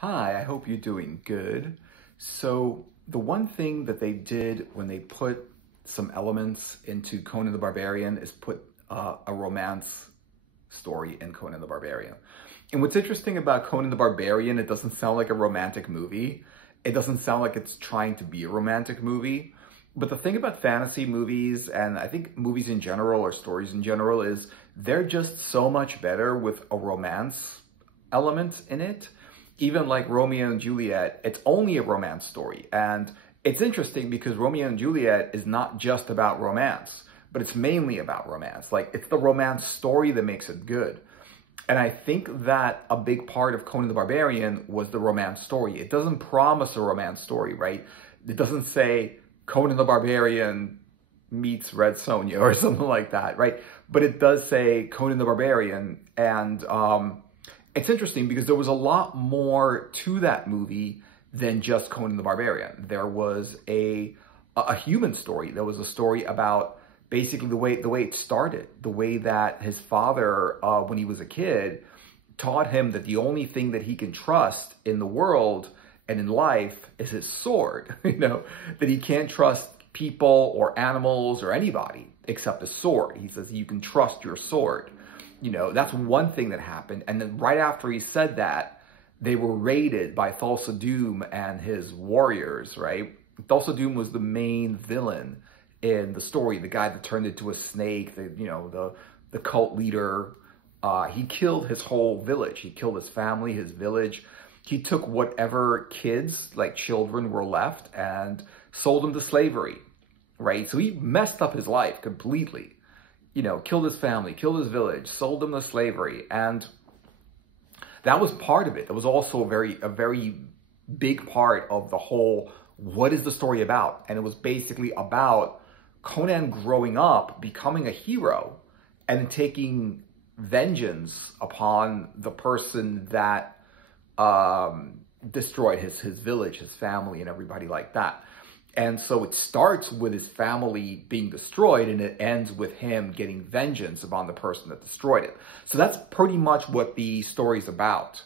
Hi, I hope you're doing good. So the one thing that they did when they put some elements into Conan the Barbarian is put a romance story in Conan the Barbarian. And what's interesting about Conan the Barbarian, it doesn't sound like a romantic movie. It doesn't sound like it's trying to be a romantic movie. But the thing about fantasy movies, and I think movies in general or stories in general, is they're just so much better with a romance element in it. Even like Romeo and Juliet, it's only a romance story. And it's interesting because Romeo and Juliet is not just about romance, but it's mainly about romance. Like, it's the romance story that makes it good. And I think that a big part of Conan the Barbarian was the romance story. It doesn't promise a romance story, right? It doesn't say Conan the Barbarian meets Red Sonja or something like that, right? But it does say Conan the Barbarian, and it's interesting because there was a lot more to that movie than just Conan the Barbarian. There was a human story. There was a story about basically the way it started, the way that his father, when he was a kid, taught him that the only thing that he can trust in the world and in life is his sword. That he can't trust people or animals or anybody except a sword. He says you can trust your sword. That's one thing that happened. And then right after he said that, they were raided by Thulsa Doom and his warriors, right? Thulsa Doom was the main villain in the story, the guy that turned into a snake, the cult leader. He killed his whole village. He killed his family, his village. He took whatever kids, like children, were left and sold them to slavery, right? So he messed up his life completely. Killed his family, killed his village, sold them to slavery. And that was part of it. It was also a very big part of the whole, what is the story about? And it was basically about Conan growing up, becoming a hero, and taking vengeance upon the person that destroyed his village, his family, and everybody like that. And so it starts with his family being destroyed, and it ends with him getting vengeance upon the person that destroyed it. So that's pretty much what the story's about,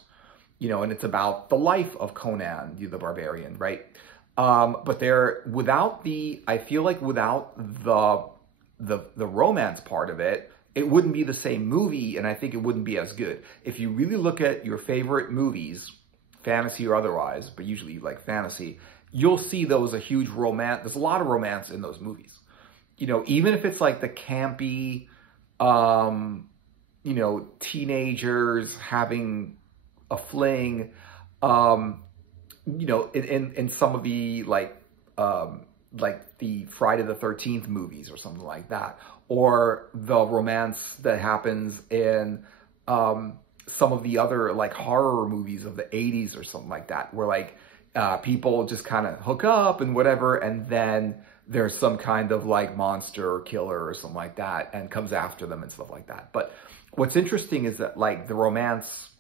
and it's about the life of Conan the Barbarian, right? But I feel like without the romance part of it, it wouldn't be the same movie, and I think it wouldn't be as good. If you really look at your favorite movies, fantasy or otherwise, but usually like fantasy, you'll see there's a lot of romance in those movies. Even if it's like the campy, teenagers having a fling, in some of the like the Friday the 13th movies or something like that, or the romance that happens in some of the other like horror movies of the 80s or something like that, where like people just kind of hook up and whatever, and then there's some kind of like monster or killer or something like that and comes after them and stuff like that. But what's interesting is that like the romance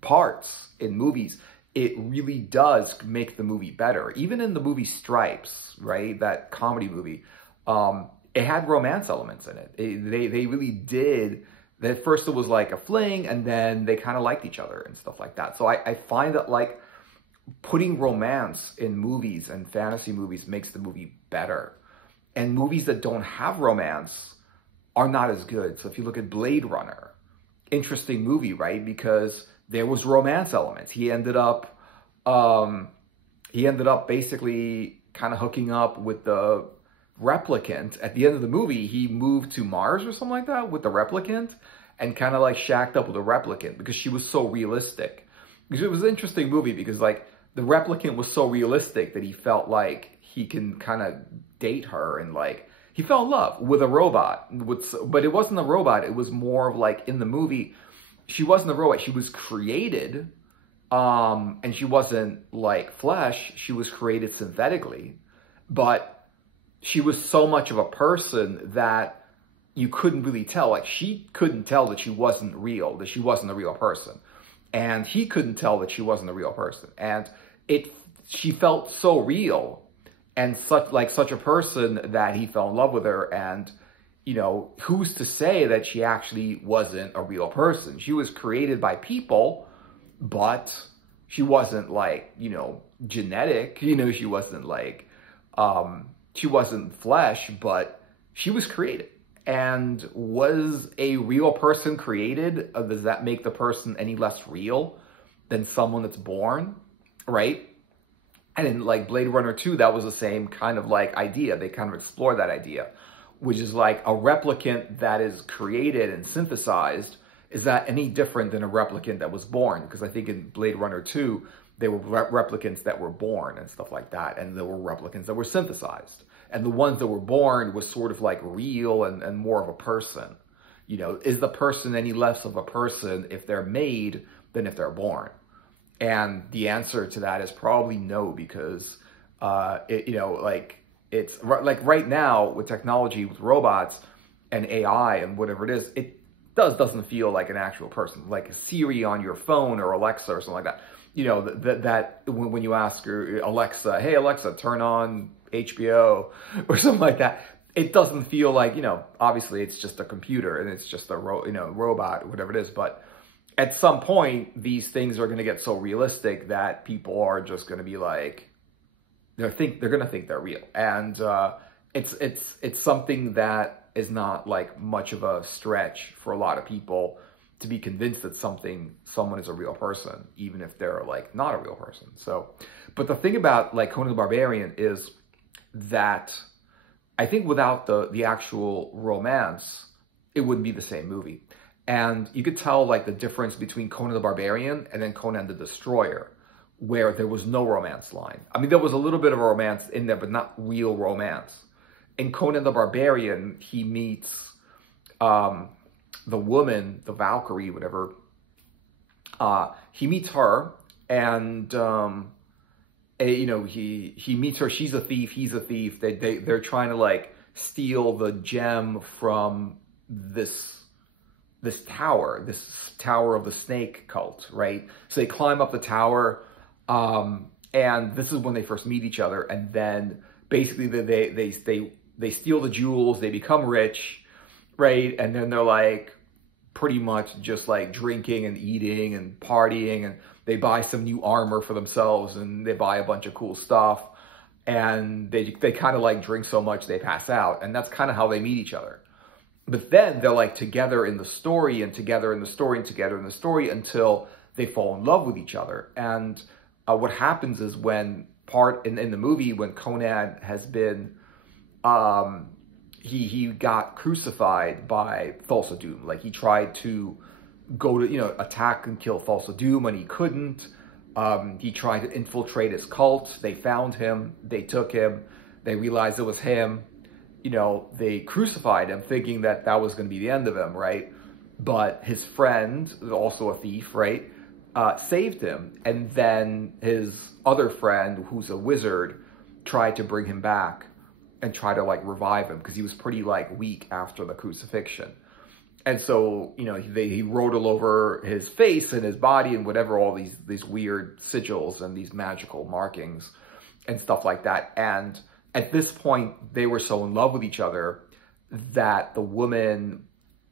parts in movies, it really does make the movie better. Even in the movie Stripes, right, that comedy movie, it had romance elements in it. They really did. At first it was like a fling, and then they kind of liked each other and stuff like that. So I find that like putting romance in movies and fantasy movies makes the movie better. And movies that don't have romance are not as good. So if you look at Blade Runner, interesting movie, right? Because there was romance elements. He ended up basically kind of hooking up with the replicant. At the end of the movie, he moved to Mars or something like that with the replicant and kind of like shacked up with the replicant because she was so realistic. Because it was an interesting movie because like the replicant was so realistic that he felt like he can kind of date her, and like he fell in love with a robot. But it wasn't a robot. It was more of like in the movie, she wasn't a robot. She was created, and she wasn't like flesh. She was created synthetically, but she was so much of a person that you couldn't really tell. Like she couldn't tell that she wasn't real, that she wasn't a real person. And he couldn't tell that she wasn't a real person. And she felt so real and such a person that he fell in love with her. And, who's to say that she actually wasn't a real person? She was created by people, but She wasn't like, you know, genetic, you know, she wasn't flesh, but she was created. And was a real person created? Does that make the person any less real than someone that's born, right? And in like Blade Runner 2, that was the same kind of like idea. They kind of explored that idea, which is like a replicant that is created and synthesized. Is that any different than a replicant that was born? Because I think in Blade Runner 2, there were replicants that were born and stuff like that. And there were replicants that were synthesized. And the ones that were born was sort of like real and more of a person. You know, is the person any less of a person if they're made than if they're born? And the answer to that is probably no, because, you know, like it's like right now with technology, with robots and AI and whatever it is, it doesn't feel like an actual person, like Siri on your phone or Alexa or something like that. You know, that when you ask your Alexa, hey, Alexa, turn on HBO or something like that, it doesn't feel like, you know, obviously it's just a computer and it's just a robot or whatever it is. But at some point, these things are going to get so realistic that people are just going to be like, they're going to think they're real. And it's something that is not like much of a stretch for a lot of people to be convinced that someone is a real person, even if they're like not a real person. So, but the thing about like Conan the Barbarian is that I think without the actual romance, it wouldn't be the same movie. And you could tell like the difference between Conan the Barbarian and then Conan the Destroyer, where there was no romance line. I mean, there was a little bit of a romance in there, but not real romance. In Conan the Barbarian, he meets the woman, the Valkyrie, whatever. He meets her, and you know, he meets her. She's a thief. He's a thief. They're trying to like steal the gem from this tower of the snake cult, right? So they climb up the tower, and this is when they first meet each other, and then basically they steal the jewels, they become rich, right? And then they're like pretty much just like drinking and eating and partying, and they buy some new armor for themselves, and they buy a bunch of cool stuff, and they kind of like drink so much they pass out, and that's kind of how they meet each other. But then they're like together in the story and together in the story and together in the story until they fall in love with each other. And what happens is when in the movie, when Conan has been, he got crucified by Thulsa Doom. Like he tried to go to, you know, attack and kill Thulsa Doom, and he couldn't. He tried to infiltrate his cult. They found him. They took him. They realized it was him. You know, they crucified him thinking that that was going to be the end of him, right? But his friend, also a thief, right, saved him. And then his other friend, who's a wizard, tried to bring him back and try to like revive him because he was pretty like weak after the crucifixion. And so, you know, he wrote all over his face and his body and whatever, all these weird sigils and these magical markings and stuff like that. And at this point, they were so in love with each other that the woman,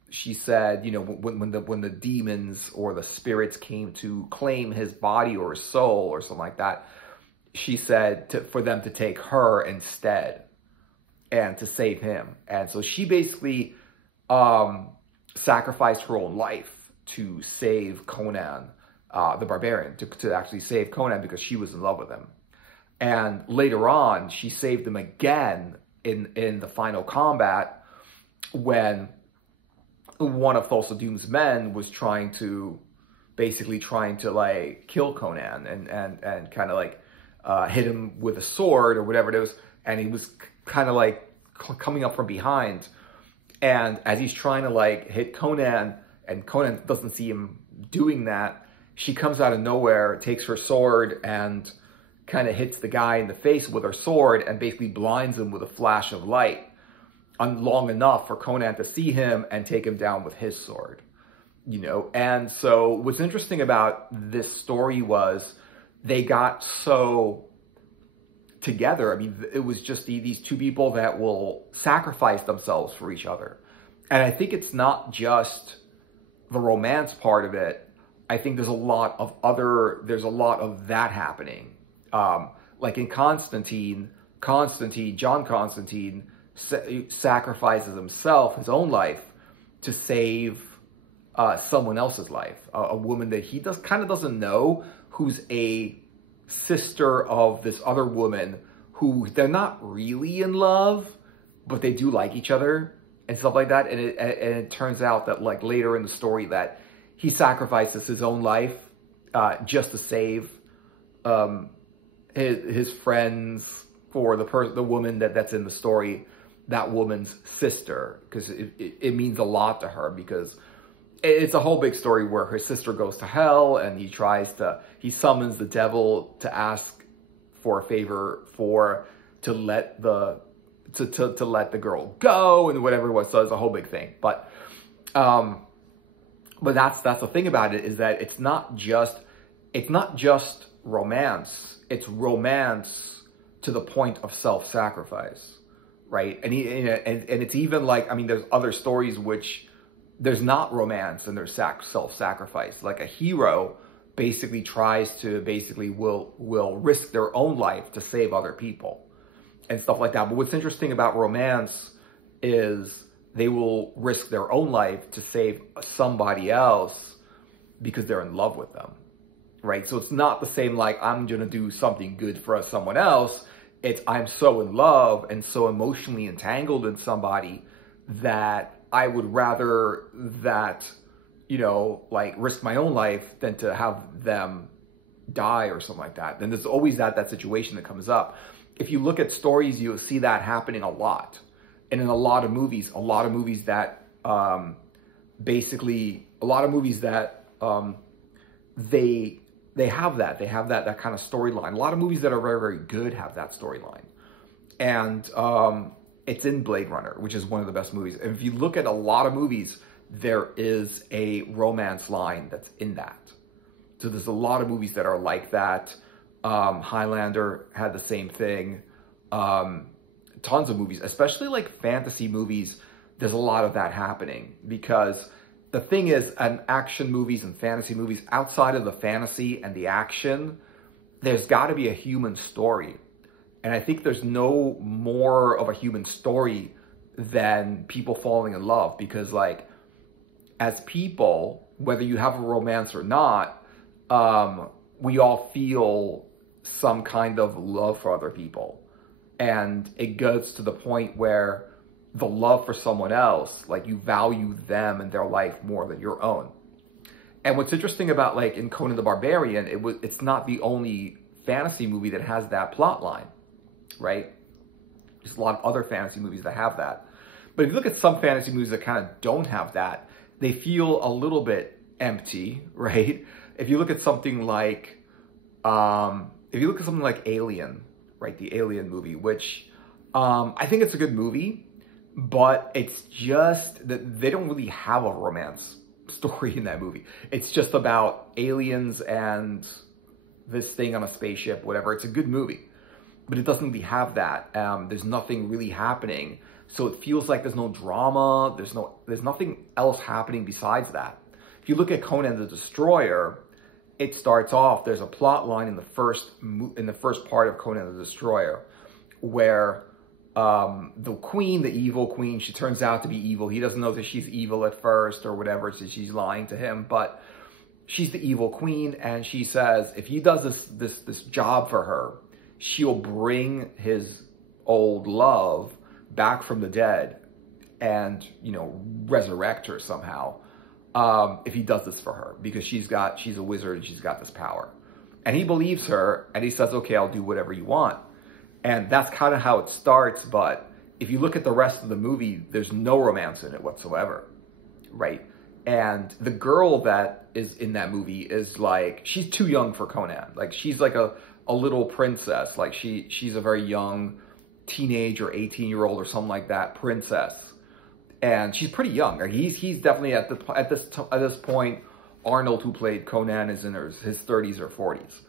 she said, you know, when the demons or the spirits came to claim his body or his soul or something like that, she said for them to take her instead and to save him. And so she basically sacrificed her own life to save Conan the Barbarian, to actually save Conan because she was in love with him. And later on, she saved him again in the final combat when one of Thulsa Doom's men was basically trying to like kill Conan and kind of like hit him with a sword or whatever it is. And he was kind of like coming up from behind. And as he's trying to like hit Conan, and Conan doesn't see him doing that, she comes out of nowhere, takes her sword, and kind of hits the guy in the face with her sword and basically blinds him with a flash of light long enough for Conan to see him and take him down with his sword, you know? And so what's interesting about this story was they got so together. I mean, it was just these two people that will sacrifice themselves for each other. And I think it's not just the romance part of it, I think there's a lot of that happening. Like in Constantine, John Constantine sacrifices himself, his own life, to save someone else's life, a woman that he kind of doesn't know, who's a sister of this other woman who they're not really in love, but they do like each other and stuff like that. And it turns out that like later in the story that he sacrifices his own life just to save his friends, for the woman that's in the story, that woman's sister, because it means a lot to her, because it's a whole big story where her sister goes to hell and he summons the devil to ask for a favor to let the girl go and whatever it was. So it's a whole big thing. But that's the thing about it, is that it's not just romance. It's romance to the point of self-sacrifice, right? And it's even like, I mean, there's other stories which there's not romance and there's self-sacrifice. Like a hero basically will risk their own life to save other people and stuff like that. But what's interesting about romance is they will risk their own life to save somebody else because they're in love with them, right? So it's not the same like, I'm going to do something good for someone else. It's, I'm so in love and so emotionally entangled in somebody that I would rather that, you know, like risk my own life than to have them die or something like that. Then there's always that situation that comes up. If you look at stories, you'll see that happening a lot. And in a lot of movies that they have that kind of storyline. A lot of movies that are very, very good have that storyline. And it's in Blade Runner, which is one of the best movies. And if you look at a lot of movies, there is a romance line that's in that. So there's a lot of movies that are like that. Highlander had the same thing. Tons of movies, especially like fantasy movies, there's a lot of that happening, because the thing is, in action movies and fantasy movies, outside of the fantasy and the action, there's got to be a human story. And I think there's no more of a human story than people falling in love, because like, as people, whether you have a romance or not, we all feel some kind of love for other people. And it goes to the point where the love for someone else, like you value them and their life more than your own. And what's interesting about like in Conan the Barbarian, it's not the only fantasy movie that has that plot line, right? There's a lot of other fantasy movies that have that. But if you look at some fantasy movies that kind of don't have that, they feel a little bit empty, right? If you look at something like, Alien, right? The Alien movie, which I think it's a good movie, but it's just that they don't really have a romance story in that movie. It's just about aliens and this thing on a spaceship, whatever. It's a good movie, but it doesn't really have that. There's nothing really happening. So it feels like there's no drama. There's nothing else happening besides that. If you look at Conan the Destroyer, it starts off, there's a plot line in the first part of Conan the Destroyer where the evil queen, she turns out to be evil. He doesn't know that she's evil at first or whatever, so she's lying to him, but she's the evil queen, and she says if he does this job for her, she'll bring his old love back from the dead and, you know, resurrect her somehow. If he does this for her, because she's a wizard and she's got this power. And he believes her and he says, okay, I'll do whatever you want. And that's kind of how it starts. But if you look at the rest of the movie, there's no romance in it whatsoever, right? And the girl that is in that movie is like, she's too young for Conan. Like she's like a little princess. Like she's a very young teenage or 18-year-old or something like that princess. And she's pretty young. Like he's definitely at this point, Arnold, who played Conan, is in his 30s or 40s,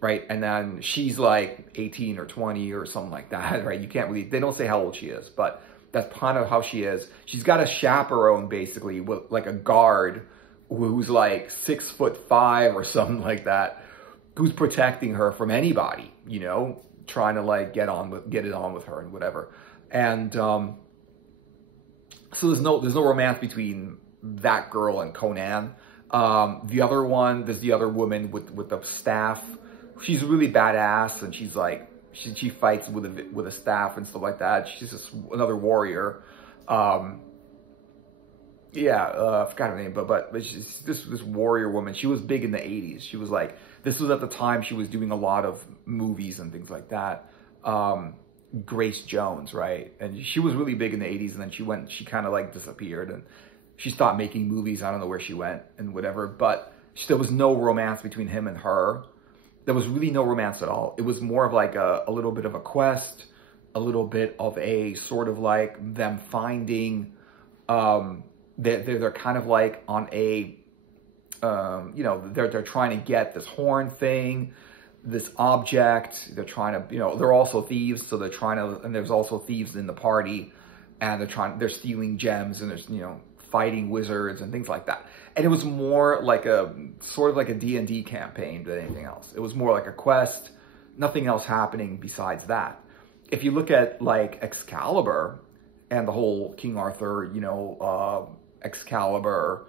right? And then she's like 18 or 20 or something like that, right? You can't really, they don't say how old she is, but that's kind of how she is. She's got a chaperone basically, with like a guard, who's like 6'5" or something like that, who's protecting her from anybody, you know, trying to like get it on with her and whatever. And so there's no romance between that girl and Conan. The other one, there's the other woman with the staff. She's really badass, and she's like, she fights with a staff and stuff like that. She's just another warrior. I forgot her name, but she's this warrior woman. She was big in the 80s. She was like, this was at the time she was doing a lot of movies and things like that. Grace Jones, right? And she was really big in the 80s, and then she kind of like disappeared, and she stopped making movies. I don't know where she went and whatever, but there was no romance between him and her. There was really no romance at all. It was more of like a little bit of a quest, a little bit of a sort of like them finding, they're kind of like on a, you know, they're trying to get this horn thing, this object. They're trying to, you know, they're also thieves, so they're trying to, and there's also thieves in the party, and they're stealing gems, and there's, you know, fighting wizards and things like that. And it was more like a sort of like a D&D campaign than anything else. It was more like a quest, nothing else happening besides that. If you look at like Excalibur and the whole King Arthur, you know, Excalibur,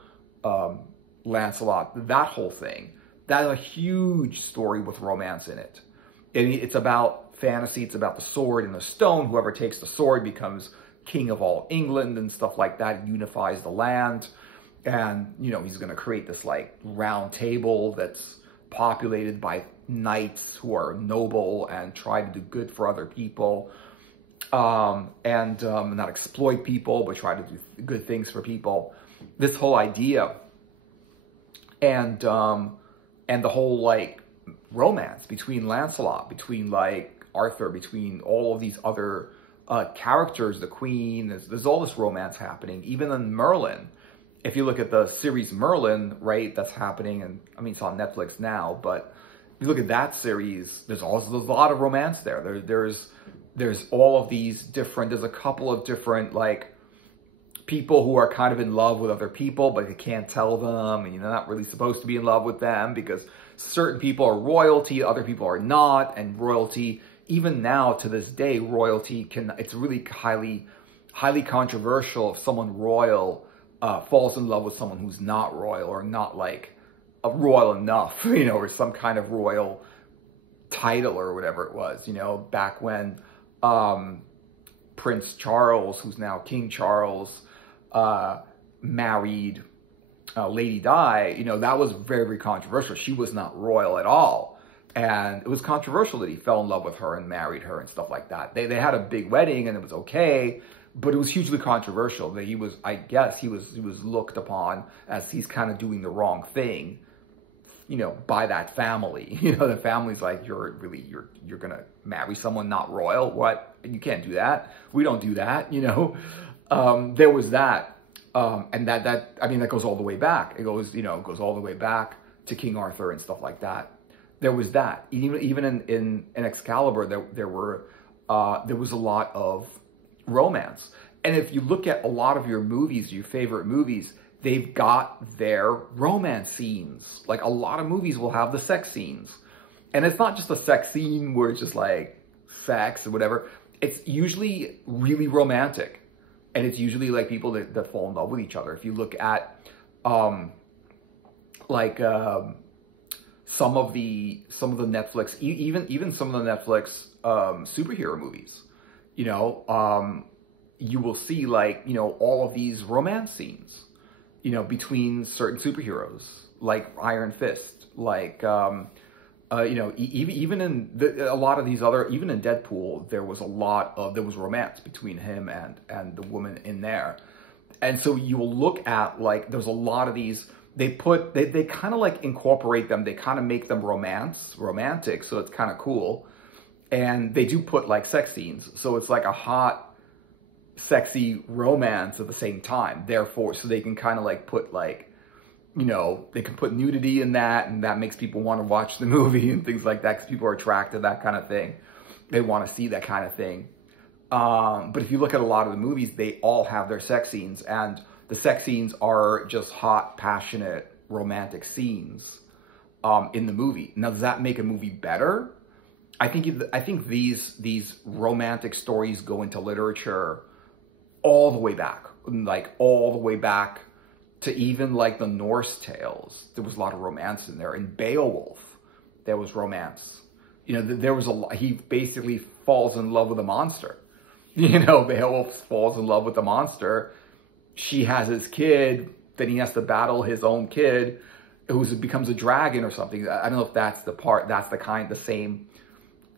Lancelot, that whole thing, that's a huge story with romance in it. And it's about fantasy. It's about the sword and the stone. Whoever takes the sword becomes king of all England and stuff like that, unifies the land. And, you know, he's going to create this like round table that's populated by knights who are noble and try to do good for other people, and not exploit people, but try to do good things for people. This whole idea, and the whole like romance between Lancelot, between like Arthur, between all of these other characters, the Queen. There's all this romance happening. Even in Merlin, if you look at the series Merlin, right, that's happening, and I mean, it's on Netflix now, but if you look at that series, there's a lot of romance there. There's all of these different, there's a couple of different, like, people who are kind of in love with other people, but they can't tell them, and you're not really supposed to be in love with them, because certain people are royalty, other people are not, and royalty, even now, to this day, royalty it's really highly controversial if someone royal falls in love with someone who's not royal, or not like royal enough, you know, or some kind of royal title or whatever it was, you know, back when Prince Charles, who's now King Charles, married Lady Di, you know, that was very, very controversial. She was not royal at all. And it was controversial that he fell in love with her and married her and stuff like that. They had a big wedding, and it was okay, but it was hugely controversial that he was, I guess, he was looked upon as he's kind of doing the wrong thing, you know, by that family. You know, the family's like, you're going to marry someone not royal? What? You can't do that. We don't do that, you know. There was that. And that, I mean, that goes all the way back. It goes, you know, it goes all the way back to King Arthur and stuff like that. There was that. Even in Excalibur, there was a lot of romance. And if you look at a lot of your movies, your favorite movies, they've got their romance scenes. Like, a lot of movies will have the sex scenes. And it's not just a sex scene where it's just like sex or whatever. It's usually really romantic. And it's usually like people that fall in love with each other. If you look at some of the Netflix, even some of the Netflix superhero movies, you know, you will see, like, you know, all of these romance scenes, you know, between certain superheroes, like Iron Fist, like, you know, even in a lot of these other, even in Deadpool, there was romance between him and the woman in there. And so you will look at, like, there's a lot of these, they kind of like incorporate them, they kind of make them romantic, so it's kind of cool. And they do put like sex scenes, so it's like a hot, sexy romance at the same time. Therefore, so they can kind of like put, like, you know, they can put nudity in that, and that makes people want to watch the movie and things like that, because people are attracted to that kind of thing. They want to see that kind of thing. But if you look at a lot of the movies, they all have their sex scenes, and the sex scenes are just hot, passionate, romantic scenes in the movie. Now, does that make a movie better? I think these romantic stories go into literature all the way back, like all the way back to even like the Norse tales. There was a lot of romance in there. In Beowulf, there was romance. You know, there was he basically falls in love with a monster. You know, Beowulf falls in love with the monster. She has his kid, then he has to battle his own kid, who becomes a dragon or something. I don't know if that's the same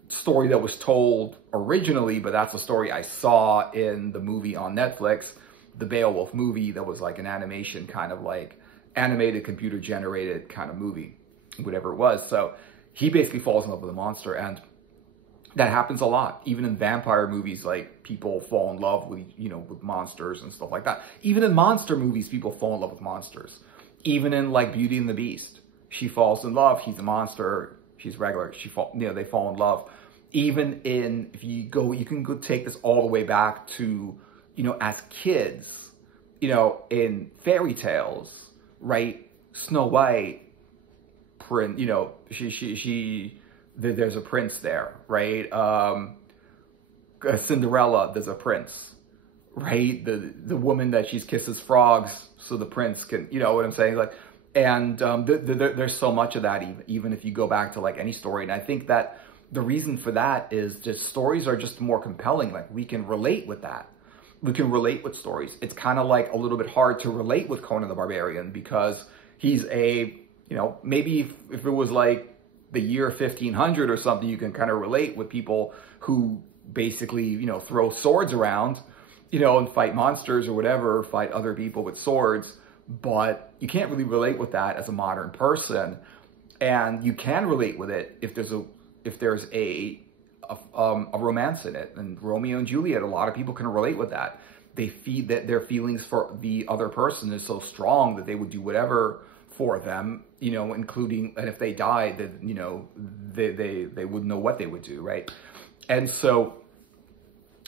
story that was told originally, but that's the story I saw in the movie on Netflix, the Beowulf movie. That was like an animation, kind of like animated, computer generated kind of movie, whatever it was. So he basically falls in love with a monster, and that happens a lot. Even in vampire movies, like people fall in love with, you know, with monsters and stuff like that. Even in monster movies, people fall in love with monsters. Even in like Beauty and the Beast, she falls in love. He's a monster. She's regular. They fall in love. Even in, if you go, you can go take this all the way back to, you know, as kids, you know, in fairy tales, right? Snow White, Prince, you know, there's a prince there, right? Cinderella, there's a prince, right? The woman that she kisses frogs so the prince can, you know what I'm saying? Like, and there's so much of that, even if you go back to like any story. And I think that the reason for that is just stories are just more compelling. Like, we can relate with that. We can relate with stories. It's kind of like a little bit hard to relate with Conan the Barbarian because he's a, you know, maybe if it was like the year 1500 or something, you can kind of relate with people who basically, you know, throw swords around, you know, and fight monsters or whatever, fight other people with swords. But you can't really relate with that as a modern person. And you can relate with it if there's a romance in it. And Romeo and Juliet, a lot of people can relate with that. They feed that their feelings for the other person is so strong that they would do whatever for them, you know, including, and if they died, that, you know, they wouldn't know what they would do, right? And so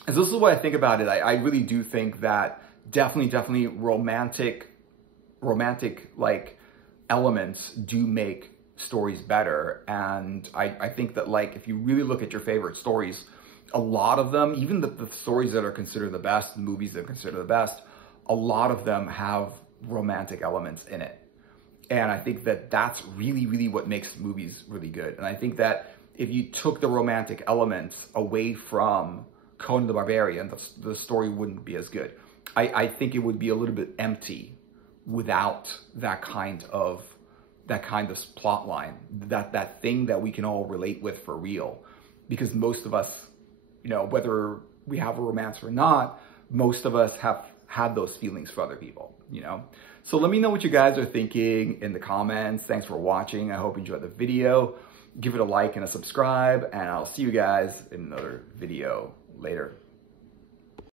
this is what I think about it. I really do think that definitely romantic like elements do make stories better. And I think that, like, if you really look at your favorite stories, a lot of them, even the stories that are considered the best, the movies that are considered the best, a lot of them have romantic elements in it. And I think that that's really what makes movies really good. And I think that if you took the romantic elements away from Conan the Barbarian, the story wouldn't be as good. I think it would be a little bit empty without that kind of plot line, that thing that we can all relate with for real. Because most of us, you know, whether we have a romance or not, most of us have had those feelings for other people, you know? So let me know what you guys are thinking in the comments. Thanks for watching. I hope you enjoyed the video. Give it a like and a subscribe, and I'll see you guys in another video later.